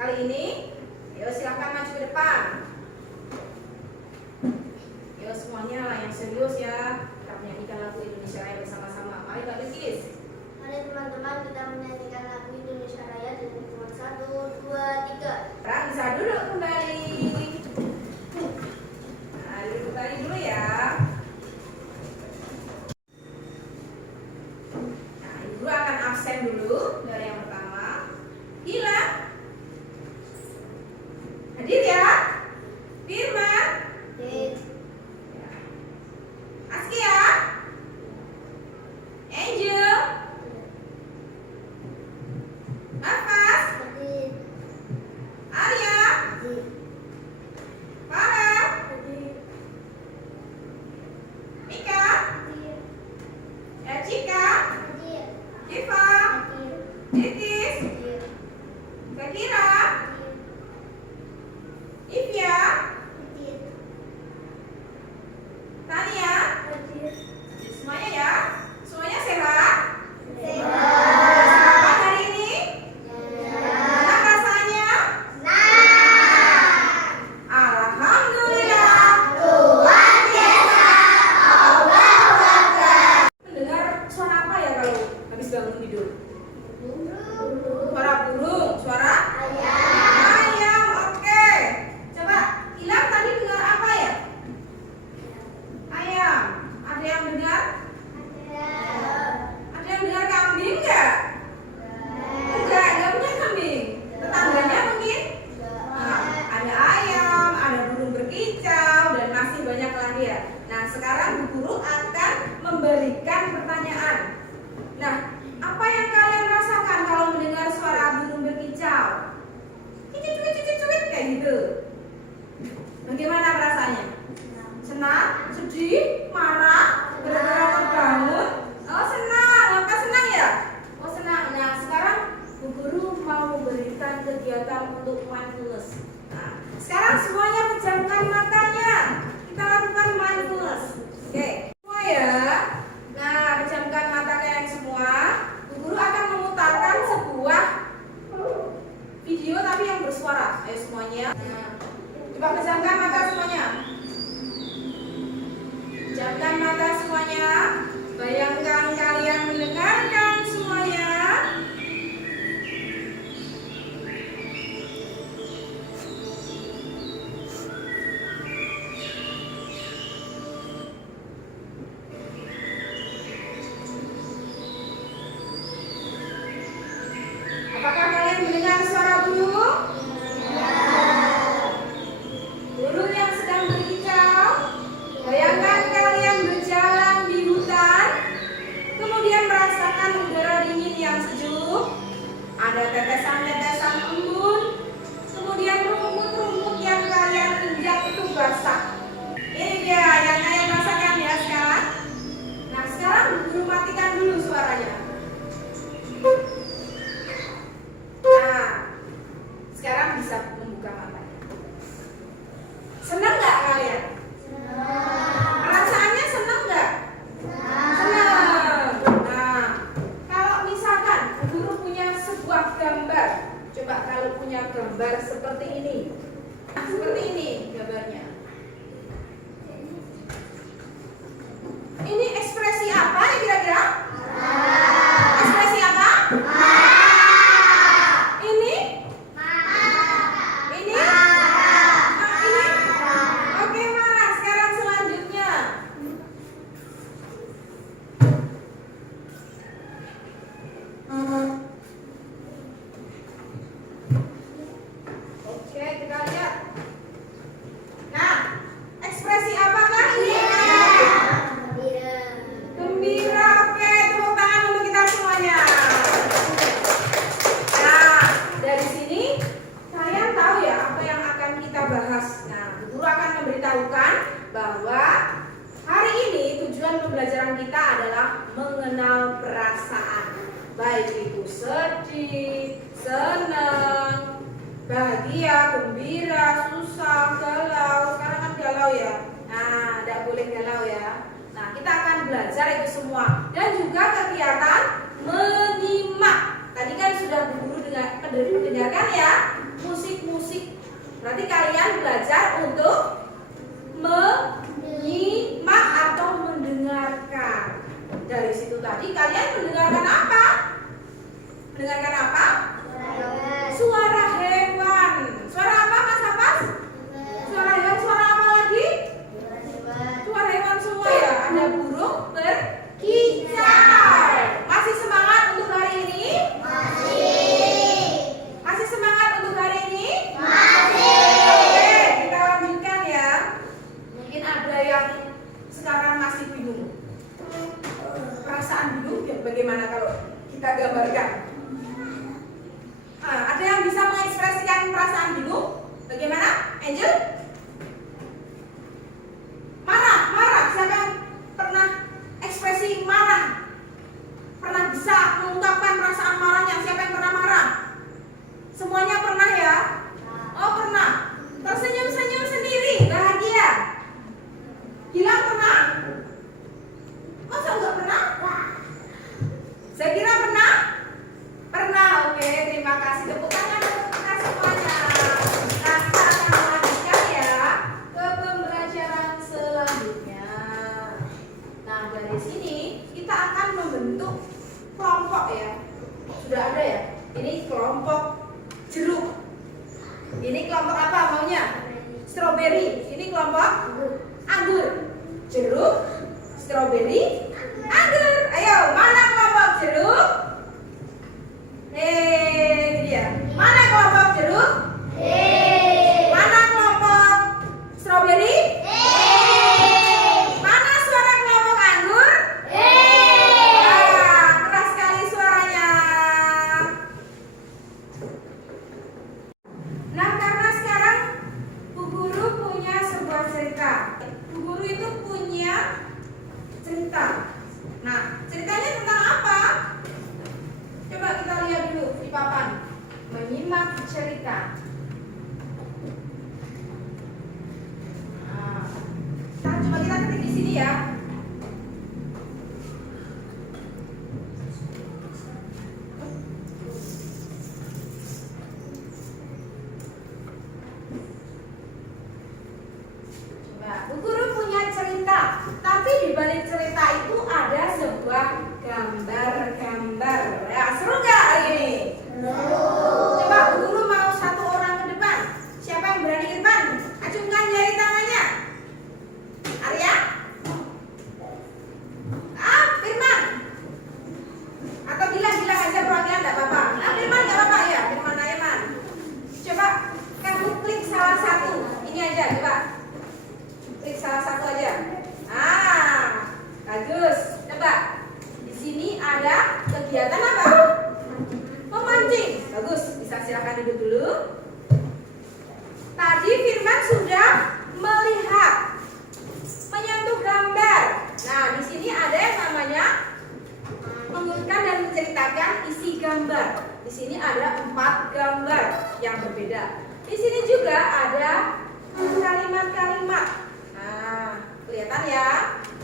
kali ini. Ayo silahkan maju ke depan. Ayo semuanya yang serius ya. Kita menyanyikan lagu Indonesia Raya bersama-sama. Mari Mbak Bilkis. Mari teman-teman kita menyanyikan lagu Indonesia Raya dari hitungan 1, 2, 3. Sekarang bisa duduk kembali. Nah, duduk kembali dulu ya. Nah, Ibu akan absen dulu dari yang pertama. Gila. Hadir ya. Firman. Hadir. Askia. Angel. Nafas. Hadir. Arya. Hadir. Farah. Hadir. Mika. Hadir. Cika. Hadir. Diva. Hadir. Dikis. Hadir. Zakira. Hadir. Ivya. Hadir. Tania. Hadir. Semuanya ya. Semuanya sehat. Sehat. Selamat hari ini. Gimana rasanya? Alhamdulillah. Luar biasa. Allahu Akbar. Mendengar suara apa ya kalau habis bangun tidur? Suara burung, suara ayam. Oke. Coba Ilham tadi dengar apa ya? Ayam. Ada yang dengar? Ada yang dengar kambing nggak? Enggak punya kambing. Tetangganya mungkin? Nah, ada ayam, ada burung berkicau, dan masih banyak lagi ya. Nah, sekarang Bu Guru akan memberikan pertanyaan. Nah, apa yang kalian rasakan kalau mendengar suara burung berkicau? Cicit-cicit kayak gitu. Bagaimana perasaannya? Senang? Sedih? Marah? Gara-gara terbangun? Oh, senang. Maka senang ya? Oh, senang. Nah, sekarang Bu Guru mau memberikan kegiatan untuk mindfulness. Nah, sekarang semuanya pejamkan matanya. Kita lakukan mindfulness. Oke, semua ya. Nah, pejamkan mata kalian semua. Bu Guru akan memutarkan sebuah video tapi yang bersuara. Ayo semuanya. Nah, coba pejamkan mata semuanya. Pejamkan mata semuanya. Bayangkan kalian mendengarkan semuanya. Apakah kalian mendengar suara burung? Burung yang sedang berkicau. Bayangkan kalian berjalan di hutan, kemudian merasakan udara dingin yang sejuk. Ada tetesan-tetesan embun, kemudian rumput-rumput yang kalian injak itu basah. Ini dia yang kalian rasakan ya sekarang. Nah, sekarang Guru matikan dulu suaranya. Nah, sekarang bisa membuka matanya. Senang nggak kalian? Perasaannya senang nggak? Senang. Nah, kalau misalkan Guru punya sebuah gambar, coba kalau punya gambar seperti ini. Nah, seperti ini gambarnya. Ini ekspresi apa ya kira-kira? Ekspresi apa? Ini? Ini? Ini? Oke, marah. Sekarang selanjutnya. Oke, kita lihat. Nah, ekspresi apakah ini? Gembira. Oke, tepuk tangan untuk kita semuanya. Nah, dari sini kalian tahu ya apa yang akan kita bahas. Nah, Guru akan memberitahukan bahwa hari ini tujuan pembelajaran kita adalah mengenal perasaan. Baik itu sedih, senang, bahagia, gembira, susah, galau. Sekarang kan galau ya. Nah, tidak boleh galau ya. Nah, kita akan belajar itu semua. Dan juga kegiatan menyimak. Tadi kan sudah Bu Guru dengarkan ya. kalian mendengarkan apa? Mendengarkan apa? Suara hewan. Suara apa Mas Abbas? Suara hewan, suara apa lagi? Suara hewan semua ya. Ada burung berkicau. Masih semangat untuk hari ini? Masih semangat untuk hari ini? Oke, kita lanjutkan ya. Mungkin ada yang sekarang masih bingung. Perasaan bingung ya, bagaimana kalau kita gambarkan? Ada yang bisa mengekspresikan perasaan bingung? Bagaimana? Angel? Marah, marah. Siapa yang pernah ekspresi marah? Pernah bisa mengungkapkan perasaan marahnya? Siapa yang pernah marah? Semuanya pernah ya? Oh pernah. Tersenyum-senyum sendiri, bahagia. Gilang pernah? Masa enggak pernah? Saya kira pernah? Pernah, oke. Terima kasih. Tepuk tangan untuk kita semuanya. Nah, kita akan melanjutkan ya ke pembelajaran selanjutnya. Nah, dari sini kita akan membentuk kelompok ya. Sudah ada ya? Ini kelompok jeruk. Ini kelompok apa maunya? Strawberry. Ini kelompok anggur. Jeruk, strawberry, anggur. Ayo, mana kelompok jeruk? Ini dia. Mana kelompok jeruk? Mana kelompok strawberry? Mana suara kelompok anggur? Keras sekali suaranya. Nah, karena sekarang Bu Guru punya sebuah cerita. Bu Guru itu punya cerita. Nah, ceritanya tentang apa? Coba kita lihat dulu di papan. Menyimak cerita. Nah, coba kita ketik di sini ya. Bu Guru punya cerita, tapi di balik cerita itu ada sebuah gambar-gambar. Ya, seru nggak hari ini? Coba Bu Guru mau satu orang ke depan. Siapa yang berani ke depan? Acungkan jari tangannya. Arya? Firman? Atau Gilang aja perwakilan nggak apa-apa. Firman nggak apa-apa ya, Firman Aiman. Coba kamu klik salah satu. Ini aja, coba. Klik salah satu aja. Bagus. Coba. Di sini ada kegiatan apa? Memancing. Bagus. Bisa silakan duduk dulu. Tadi Firman sudah melihat, menyentuh gambar. Nah, di sini ada yang namanya mengurutkan dan menceritakan isi gambar. Di sini ada 4 gambar yang berbeda. Di sini juga ada kalimat-kalimat. Kelihatan ya.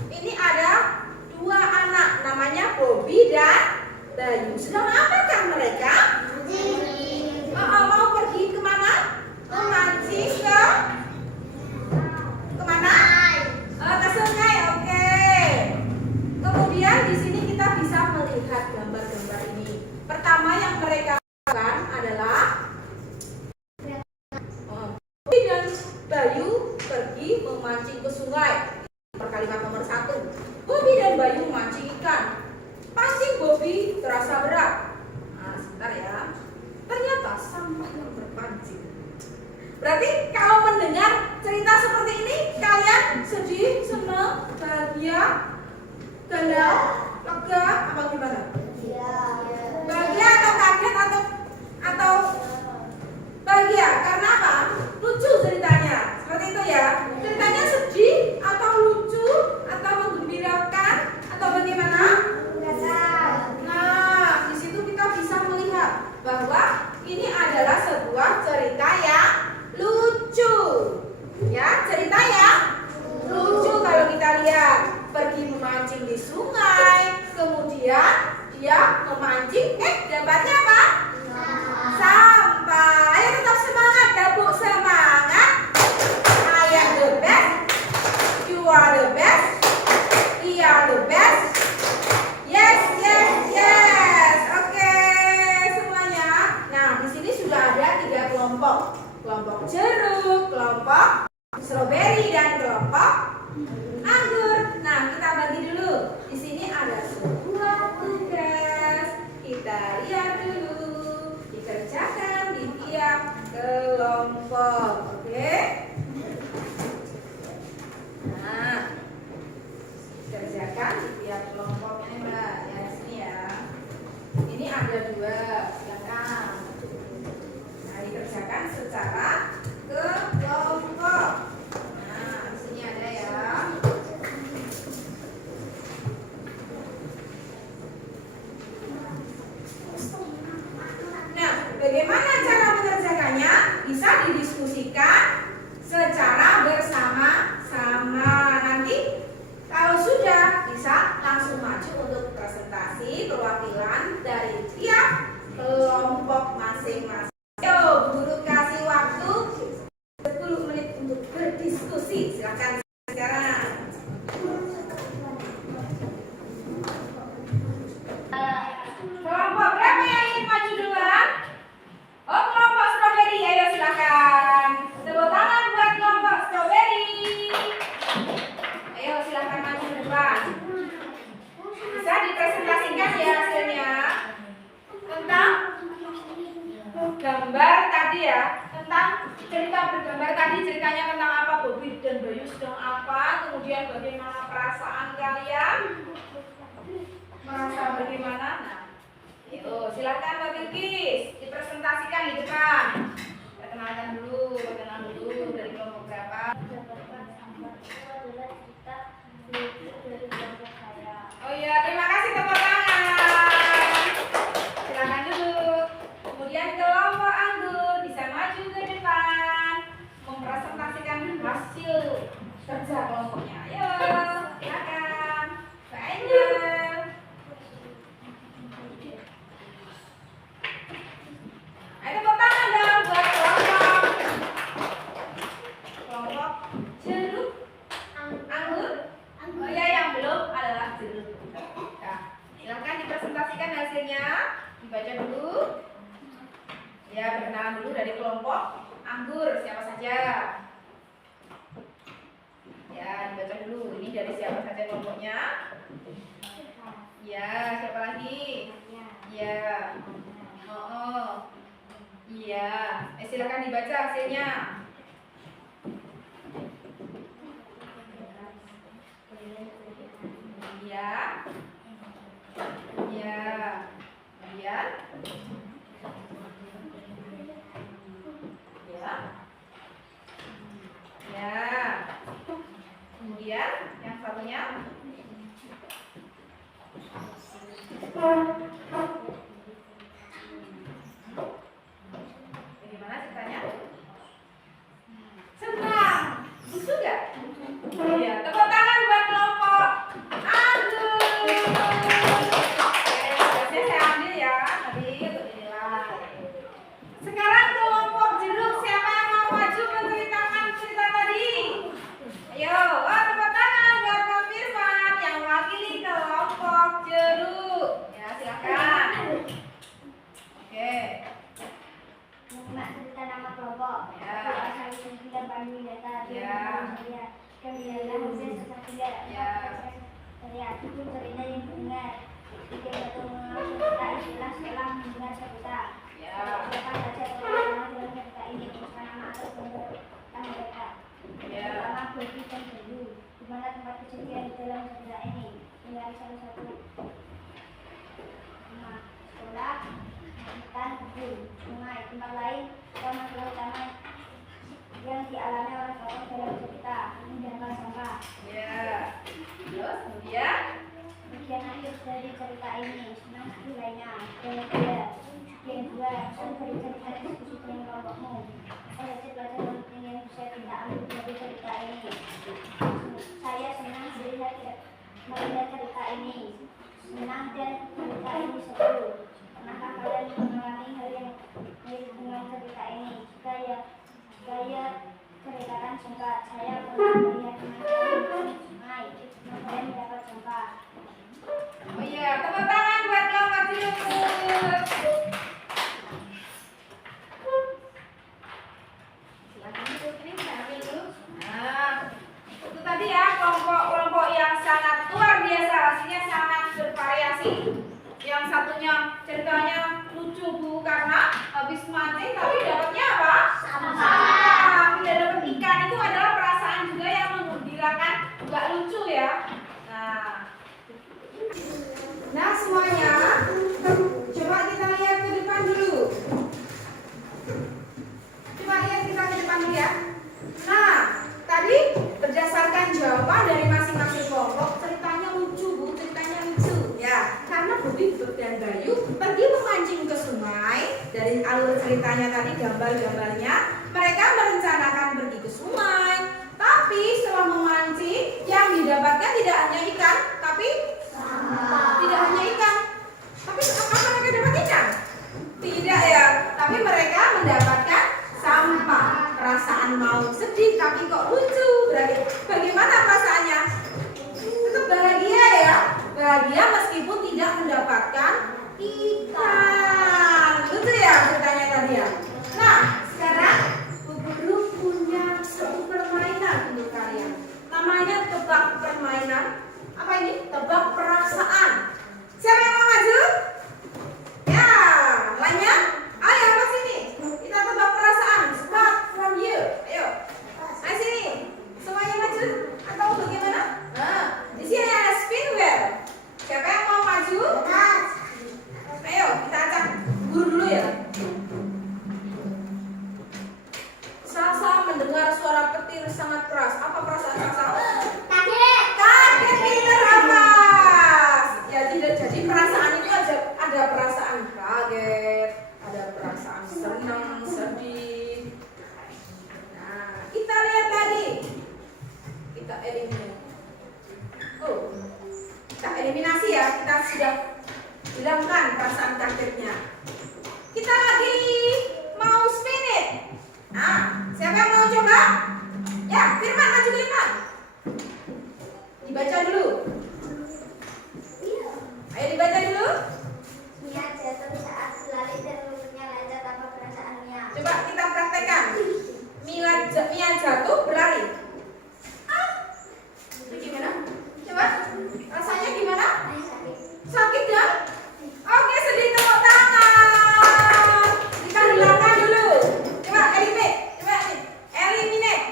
Ini ada 2 anak, namanya Bobby dan Bayu. Sedang apakah mereka? Mau pergi kemana? Memancing ke? Kemana? Ke sungai. Oke. Kemudian di sini kita bisa melihat gambar-gambar ini. Pertama yang mereka lakukan adalah Bobby dan Bayu pergi memancing ke sungai. Kalimat nomor 1. Bobby dan Bayu memancing ikan. Pancing Bobby terasa berat. Nah, sebentar ya. Ternyata sampah yang berpancing. Berarti kalau mendengar cerita seperti ini, kalian sedih, senang, bahagia, galau, lega, apa gimana? Bahagia atau kaget atau bahagia? Karena apa? Lucu ceritanya. Seperti itu ya. Ceritanya sedih atau lucu atau menggembirakan atau bagaimana? Nah, di situ kita bisa melihat bahwa ini adalah sebuah cerita yang lucu. Ya, cerita yang lucu kalau kita lihat. Pergi memancing di sungai, kemudian dia memancing, dapatnya apa? Sampah. Ayo tetap semangat, gabung semangat. I am the best. You are the best. We are the best. Yes, yes, ada 2. Silakan. Nah, dikerjakan secara kelompok. Nah, di sini ada ya. Nah, bagaimana cara mengerjakannya? Bisa didiskusikan secara bersama-sama. Nanti kalau sudah bisa langsung maju untuk presentasi perwakilan dari tiap kelompok masing-masing. Yo, guru kasih waktu 10 menit untuk berdiskusi. Silakan sekarang. Kelompok berapa yang ingin maju duluan? Oh, kelompok strawberry. Ayo silakan. Tepuk tangan buat kelompok strawberry. Ayo silakan maju ke depan. Bisa dipresentasikan ya hasilnya tentang gambar tadi ya, tentang cerita bergambar tadi. Ceritanya tentang apa? Bobby dan Bayu sedang apa, kemudian bagaimana perasaan kalian, merasa bagaimana. Nah, itu silakan Mbak Bilkis dipresentasikan di depan. Perkenalkan dulu dari kelompok berapa. Oh iya, terima kasih, tepuk tangan. Silakan duduk. Kemudian kelompok anggur bisa maju ke depan mempresentasikan hasil kerja kelompoknya. Ayo, silakan. Banyak. Ayo tepuk tangan dong buat kelompok jeruk anggur. Oh ya, yang belum adalah jeruk. Nah, silakan dipresentasikan hasilnya. Dibaca dulu. Ya, perkenalan dulu dari kelompok anggur. Siapa saja? Ya, dibaca dulu. Ini dari siapa saja kelompoknya? Ya, siapa lagi? Ya. Oh. Iya. Silakan dibaca hasilnya. Ya. Ya. Kemudian. Ya. Ya. Kemudian yang satunya. Bagaimana ceritanya? Senang. Lucu gak? Iya. Tepuk tangan buat kelompok anggur. Biasanya saya ambil ya tadi untuk dinilai. Sekarang kelompok jeruk, siapa yang mau maju menceritakan cerita tadi? Ayo, tepuk tangan buat Pak Firman yang mewakili kelompok jeruk. Ya, silakan. Oke. Mak cerita nama kelompok. Ya. Asal usul kita Bandung data. Ya. Kemudian hasil sesuatu Ya. Saya itu cerita yang benar. Jika satu mengenal cerita istilah setelah mendengar cerita. Ya. Siapa saja pengalaman dalam cerita ini bukan nama atau tentang mereka. Ya. Pertama Bobby dan Bayu. Di mana tempat kejadian di dalam cerita ini? Mencari salah satu rumah, sekolah, hutan, kebun, sungai, tempat lain, taman utama yang dialami oleh tokoh dalam cerita, menjangkau sampah. Ya. Terus kemudian Bagian akhir dari cerita ini, senang nilainya, dan yang dua, dari cerita diskusi dengan kelompokmu. Apa saja pelajaran penting yang bisa kita ambil dari cerita ini? Saya senang melihat cerita ini, senang dan cerita ini seru. Pernahkah kalian mengalami hal yang mirip dengan cerita ini? Saya ceritakan singkat. Saya pernah melihat teman-teman di sungai, kemudian mendapat sampah. oh iya, tepuk tangan buat kelompok jeruk. Silakan duduk, ini saya ambil dulu. Nah, itu tadi ya kelompok yang sangat luar biasa, hasilnya sangat bervariasi. Yang satunya ceritanya lucu Bu karena habis mancing tapi dapatnya apa? Sampah. Tidak dapat ikan, itu adalah perasaan juga yang menggembirakan, nggak lucu ya. Nah semuanya coba kita dan Bayu pergi memancing ke sungai. Dari alur ceritanya tadi, gambar-gambarnya, mereka merencanakan pergi ke sungai. Tapi setelah memancing, yang didapatkan tidak hanya ikan, tapi tidak hanya ikan. Tapi apa mereka dapat ikan? Tidak ya, tapi mereka mendapatkan sampah. Perasaan mau sedih, tapi kok lucu. Berarti bagaimana perasaannya? Tetap bahagia ya. Bahagia meskipun tidak mendapatkan ikan. Lucu ya ceritanya tadi ya. Nah, sekarang Bu Guru punya satu permainan untuk kalian. Namanya tebak permainan. Apa ini? Tebak perasaan. Siapa yang mau maju? Ya, lainnya? Ayo apa sini? Kita tebak perasaan. Start from you. Ayo. Ayo sini. Semuanya maju atau bagaimana? Nah, di sini ada spin wheel. Siapa yang mau maju? Ayo, kita acak guru dulu ya. Salsa mendengar suara petir sangat keras. Apa perasaan Salsa? Kaget. Kaget, pintar, hafal. Jadi perasaan itu ada perasaan kaget, ada perasaan senang, sedih. Nah, kita lihat lagi. Kita eliminasi. Oh, kita eliminasi ya. Kita sudah hilangkan perasaan kagetnya. Kita lagi mau spin it. Nah, siapa yang mau coba? Ya, Firman, maju Firman. Dibaca dulu. Ayo dibaca dulu. Mia jatuh saat berlari dan mulutnya lancar tanpa perasaannya. Coba kita praktekkan. Mia jatuh berlari. Itu gimana? Coba. Rasanya gimana? Sakit. Sakit ya? Oke, sedih, tepuk tangan. Kita hilangkan dulu. Coba eliminate. Coba eliminate.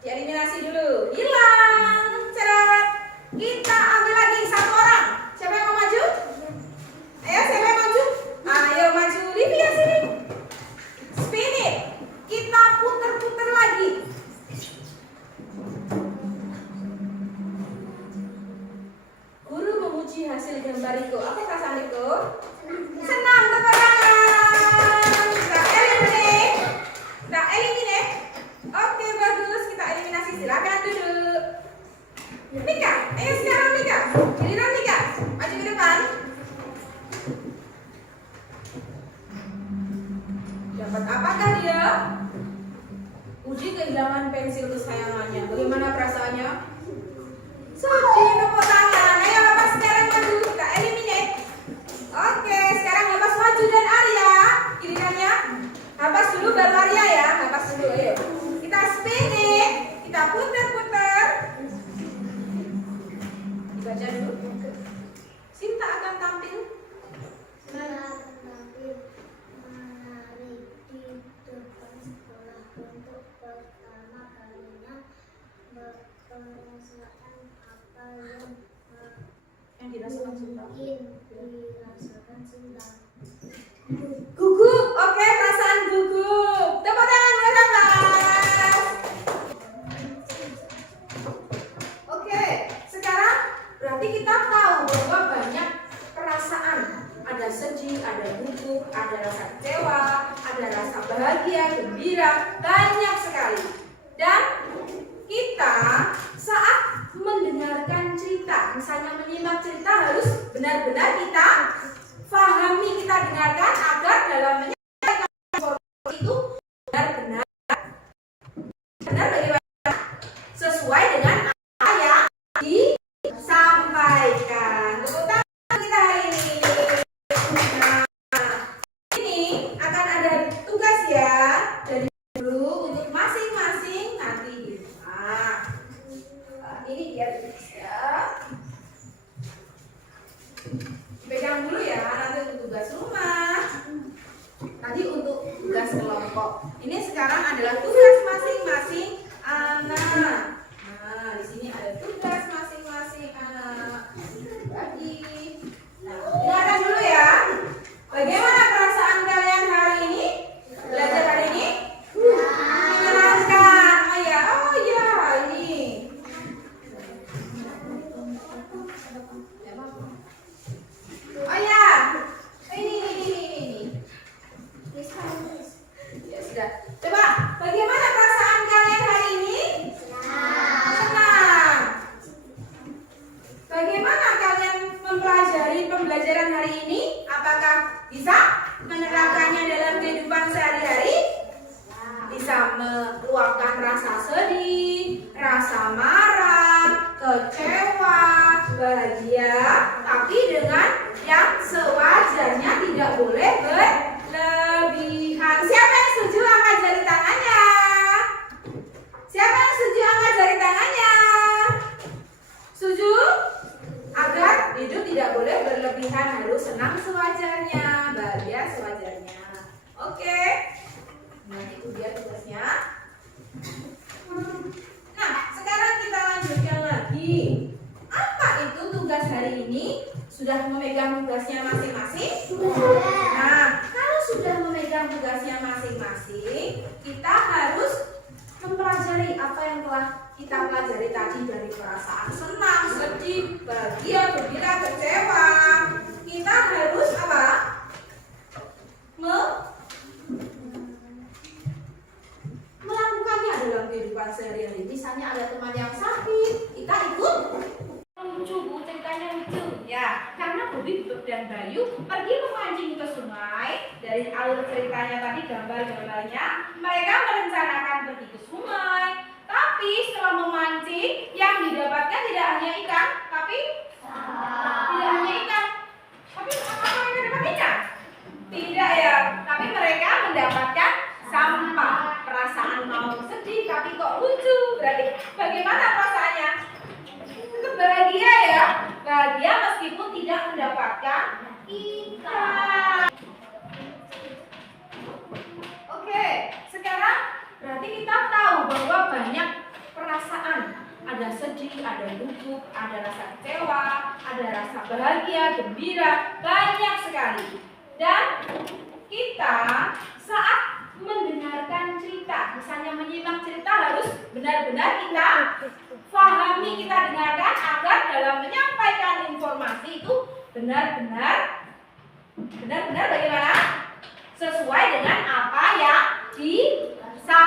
Dieliminasi dulu. Hilang. Cerat. Kita ambil lagi satu orang. Siapa yang mau maju? Ayo, siapa yang maju? Ayo maju, Livia sini. Spin it. Kita putar-putar lagi. Guru memuji hasil gambar itu. Apa perasaan itu? Senang, tepuk tangan. Kita eliminate. Oke, bagus. Kita eliminasi. Silakan duduk. Mika, ayo sekarang Mika. Giliran Mika. Maju ke depan. Dapat apakah dia? Uji kehilangan pensil kesayangannya. Bagaimana perasaannya? Sedih, tepuk tangan. Ayo lepas sekarang maju. Kita eliminate. Oke, sekarang lepas maju dan Arya. Gilirannya. Lepas dulu baru Arya ya. Lepas dulu, ayo. Kita spin it. Kita putar-putar. Dibaca dulu. Sinta akan tampil. Menari di depan sekolah untuk pertama kalinya merasakan apa Yang dirasakan Sinta. mungkin dirasakan Sinta. Gugup. Oke, perasaan gugup. Tepuk tangan bersama. Oke, sekarang berarti kita tahu bahwa banyak perasaan. Ada sedih, ada gugup, ada rasa kecewa, ada rasa bahagia, gembira, banyak sekali. Dan kita saat mendengarkan cerita, misalnya menyimak cerita, harus benar-benar kita pahami, kita dengarkan agar dalam menyampaikan informasi itu benar-benar bagaimana sesuai dengan apa yang disampaikan. Tepuk tangan kita hari ini. Nah, ini akan ada tugas ya dari guru untuk masing-masing nanti. Nah, ini biar bisa pegang dulu ya, nanti untuk tugas rumah, nanti untuk tugas kelompok. Ini sekarang adalah tugas masing-masing anak. Nah, di sini ada tugas masing-masing anak. Bagi. Nah, dengarkan dulu ya. Bagaimana perasaan kalian hari ini? Belajar hari ini? Menyenangkan. Oh ya, ini. Oh ya, apakah bisa menerapkannya dalam kehidupan sehari-hari? Bisa meluapkan rasa sedih, rasa marah, kecewa, bahagia, tapi dengan yang sewajarnya, tidak boleh berlebihan. Siapa yang setuju angkat jari tangannya? Siapa yang setuju angkat jari tangannya? Setuju? Agar hidup tidak boleh berlebihan, harus senang sewajarnya, bahagia sewajarnya. Oke. Nah, itu dia tugasnya. Nah, sekarang kita lanjutkan lagi. Apa itu tugas hari ini? Sudah memegang tugasnya masing-masing? Nah, kalau sudah memegang tugasnya masing-masing, kita harus mempelajari apa yang telah kita pelajari tadi, dari perasaan senang, sedih, bahagia, gembira, kecewa. Kita harus apa? Melakukannya dalam kehidupan sehari-hari. Misalnya ada teman yang sakit, kita ikut. Lucu, Bu, ceritanya lucu. Ya, karena Bobi dan Bayu pergi memancing ke sungai. Dari alur ceritanya tadi, gambar-gambarnya, mereka merencanakan pergi ke sungai. Tapi setelah memancing, yang didapatkan tidak hanya ikan, tapi tidak hanya ikan. Tapi apa mereka dapat ikan? Tidak ya, tapi mereka mendapatkan sampah. Perasaan mau sedih, tapi kok lucu. Berarti bagaimana perasaannya? Tetap bahagia ya, bahagia meskipun tidak mendapatkan ikan. Oke, sekarang berarti kita tahu bahwa banyak perasaan. Ada sedih, ada gugup, ada rasa kecewa, ada rasa bahagia, gembira, banyak sekali. Dan kita saat mendengarkan cerita, misalnya menyimak cerita, harus benar-benar kita pahami, kita dengarkan, agar dalam menyampaikan informasi itu benar-benar bagaimana? Sesuai dengan apa yang disampaikan.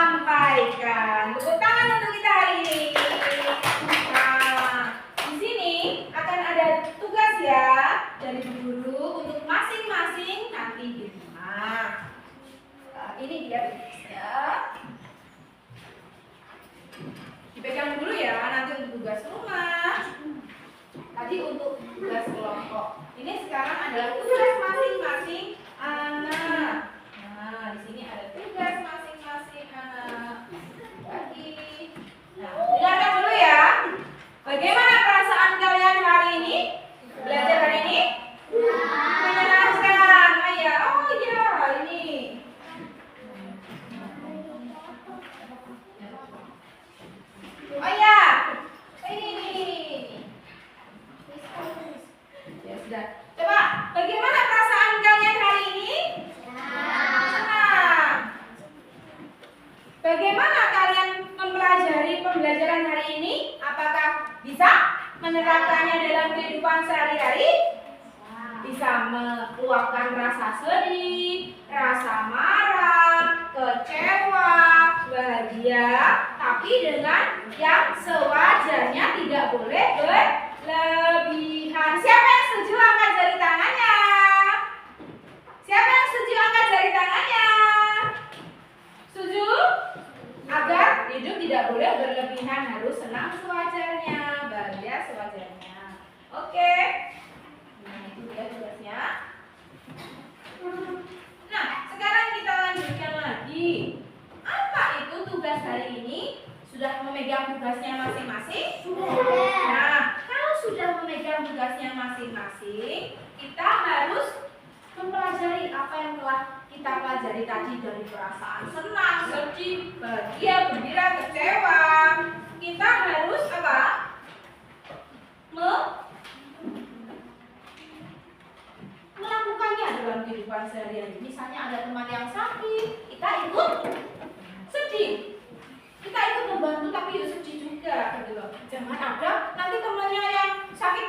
Tepuk tangan untuk kita hari ini. Nah, di sini akan ada tugas ya dari guru untuk masing-masing nanti di rumah. Ini dia tugasnya. Dipegang dulu ya, nanti untuk tugas rumah. Tadi untuk tugas kelompok. Ini sekarang adalah tugas masing-masing anak. Nah, di sini ada tugas masing-masing anak. Lagi. Nah, dengarkan dulu ya. Bagaimana perasaan kalian hari ini? Belajar hari ini? Menyenangkan. Oh iya, ini. Oh ya, ini. Ya sudah. Coba, bagaimana perasaan kalian hari ini? Senang. Bagaimana kalian mempelajari pembelajaran hari ini? Apakah bisa menerapkannya dalam kehidupan sehari-hari? Bisa meluapkan rasa sedih, rasa marah, kecewa, bahagia, tapi dengan yang sewajarnya, tidak boleh berlebihan. Siapa yang setuju angkat jari tangannya? Siapa yang setuju angkat jari tangannya? Setuju? Agar hidup tidak boleh berlebihan, harus senang sewajarnya, bahagia sewajarnya. Oke. Nah, itu dia tugasnya. Nah, sekarang kita lanjutkan lagi. Apa itu tugas hari ini? Sudah memegang tugasnya masing-masing? Sudah. Nah, kalau sudah memegang tugasnya masing-masing, kita harus mempelajari apa yang telah kita pelajari tadi, dari perasaan senang, sedih, bahagia, gembira, kecewa. Kita harus apa? Melakukannya dalam kehidupan sehari-hari. Misalnya ada teman yang sakit, kita ikut sedih. Kita ikut membantu, tapi ya sedih juga, gitu loh. Jangan ada nanti temannya yang sakit,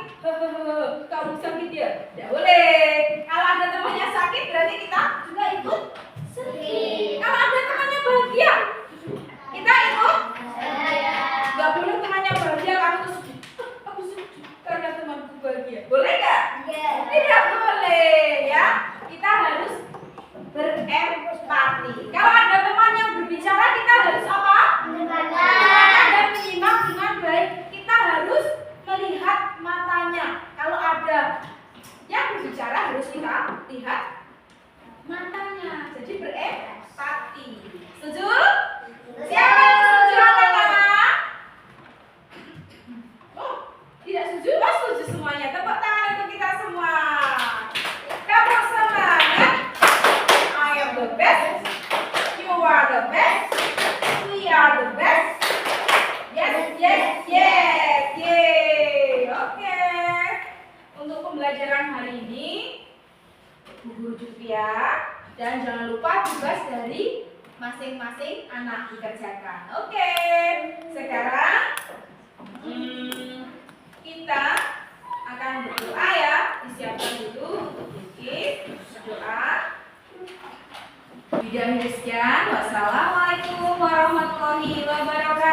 kamu sakit ya, tidak boleh. Kalau ada temannya sakit, berarti kita juga ikut sedih. Kalau ada temannya bahagia, kita ikut. Gak boleh temannya bahagia, kamu tuh sedih. Aku sedih karena temanku bahagia. Boleh nggak? Tidak boleh, ya. empati. Kalau ada teman yang berbicara, kita harus apa? Mendengarkan. Dan menyimak dengan baik. Kita harus melihat matanya. Kalau ada yang berbicara, harus kita lihat matanya. Jadi berempati. Setuju? Siapa yang setuju angkat tangan? Oh, tidak setuju? Oh, setuju semuanya. Tepuk tangan untuk kita semua. Tepuk semangat. I am the best. You are the best. We are the best. Yes, yes, yes. Yeay. Oke. Untuk pembelajaran hari ini, Bu Guru Jutria, dan jangan lupa tugas dari masing-masing anak dikerjakan. Oke. Sekarang kita akan berdoa ya. Disiapkan dulu untuk bikin doa. Bidan Christian. Wassalamualaikum warahmatullahi wabarakatuh.